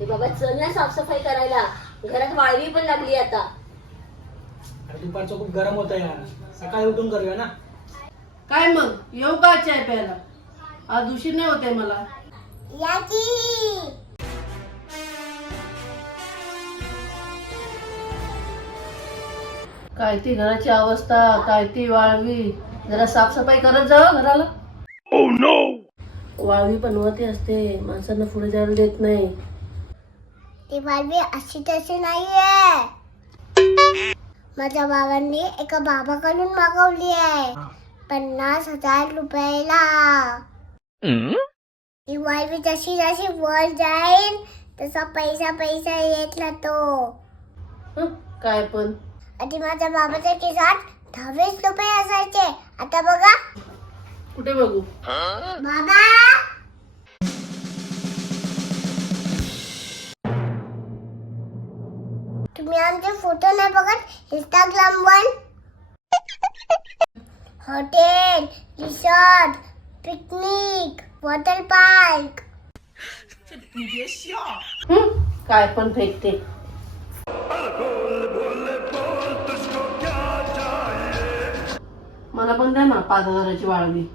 ते बाबा चल ना साफसफाई करायला. घरात वाळवी पण लागली आता. अरे दुपारचं खूप गरम होतं यार. सकाळी उठून करूया ना? काय मग? येऊ का चाय प्यायला? आज उशीर नाही होते मला. काय ती घराची अवस्था काय ती वाळवी? जरा साफसफाई करत जा घराला. वाळवी बनवते असते. माणसांना पुढे जायला देत नाही. ती बालवी अशी तशी नाहीये. माझ्या बाबांनी एका बाबाकडून मागवली आहे. पन्नास हजार रुपयाला. ती बालवी जशी जशी वर जाईल तसा पैसा पैसा येत राहतो हं? काय पण. आधी माझ्या बाबाच्या खिशात दहावीस रुपये असायचे. आता बघा. कुठे बघू? बाबा! तुम्ही आमचे फोटो नाही बघत? इंस्टाग्राम वर? Hotel resort picnic water park. काय पण फेकते मला पण द्या ना पाच हजाराची वाळवी.